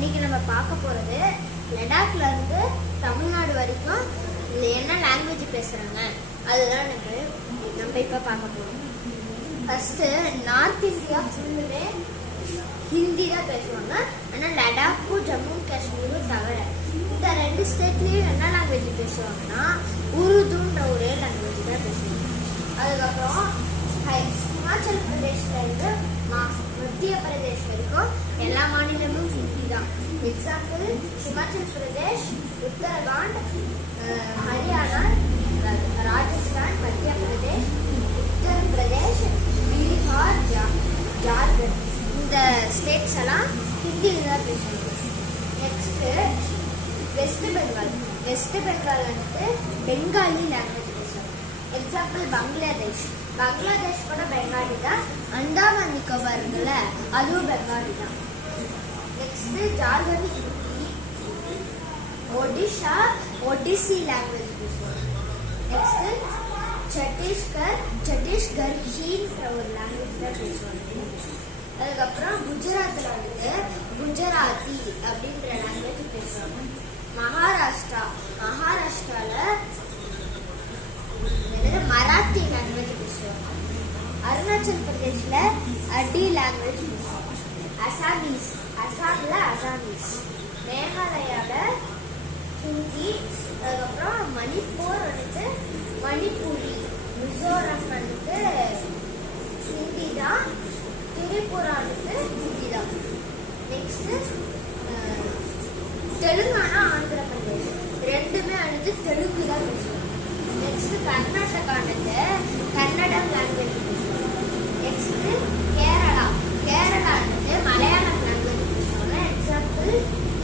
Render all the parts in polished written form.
இன்னைக்கு நம்ம பார்க்க போகிறது லடாக்ல இருந்து தமிழ்நாடு வரைக்கும் என்ன லாங்குவேஜ் பேசுகிறாங்க அதுதான் நம்ம இப்போ பார்க்க போகிறோம். ஃபர்ஸ்ட் நார்த் இந்தியா ஃபுல்லுமே ஹிந்தி தான் பேசுவாங்க. ஆனால் லடாக்கும் ஜம்மு காஷ்மீரும் தவிர இந்த ரெண்டு ஸ்டேட்லேயும் என்ன லாங்குவேஜ் பேசுவாங்கன்னா உருதுன்ற ஒரே லாங்குவேஜ் தான் பேசுவாங்க. அதுக்கப்புறம் ஹிமாச்சல் பிரதேஷ்லேருந்து மத்திய பிரதேஷ் வரைக்கும் எல்லா மாநிலமும் ஹிந்தி தான். எக்ஸாம்பிள் ஹிமாச்சல் பிரதேஷ், உத்தரகாண்ட், ஹரியானா, ராஜஸ்தான், மத்திய பிரதேஷ், உத்தர் பிரதேஷ், பீகார், ஜார்க்கண்ட் இந்த ஸ்டேட்ஸ் எல்லாம் ஹிந்தியில் தான் பேசுவாங்க. Next west Bengal. West Bengal வந்துட்டு பெங்காலி லாங்குவேஜ் பேசுவாங்க. எக்ஸாம்பிள் பங்களாதேஷ். பங்களாதேஷ் கூட பெங்காலி தான். அண்டாமான் நிக்கோபார் இருக்குல்ல அதுவும் பெங்காலி தான். நெக்ஸ்ட் ஜார்க்கண்ட் ஹிந்தி. ஒடிஷா ஒடிசி லாங்குவேஜ் பேசுவாங்க. நெக்ஸ்ட் சத்தீஸ்கர்ன்ற ஒரு லாங்குவேஜ் தான் பேசுவாங்க. அதுக்கப்புறம் குஜராத்தில் வந்துட்டு குஜராத்தி அப்படின்ற லாங்குவேஜ் பேசுவாங்க. மகாராஷ்டிராவில் மராத்தி லாங்குவேஜ் பேசுவாங்க. அருணாச்சல் பிரதேஷில் அடி லாங்குவேஜ் பேசுவாங்க. அசாமில் அசாமீஸ். மேகாலயாவில் ஹிந்தி. அதுக்கப்புறம் மணிப்பூர் வந்துட்டு மணிப்பூரி. மிசோரம் வந்துட்டு ஹிந்தி தான். திரிபுரா வந்துட்டு ஹிந்தி தான். நெக்ஸ்ட் தெலுங்கானா, ஆந்திர பிரதேஷ் ரெண்டுமே வந்துட்டு தெலுங்கு தான் பேசுவாங்க. நெக்ஸ்ட் கர்நாடகாவுக்கு கன்னடம் லாங்குவேஜ் பேசுவாங்க. நெக்ஸ்ட் கேரளா வந்துட்டு மலையாளம் லாங்குவேஜ் பேசுவாங்க. எக்ஸாம்பிள்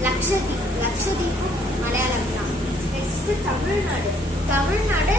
லக்ஷதீப்பும் மலையாளம் தான். நெக்ஸ்ட் தமிழ்நாடு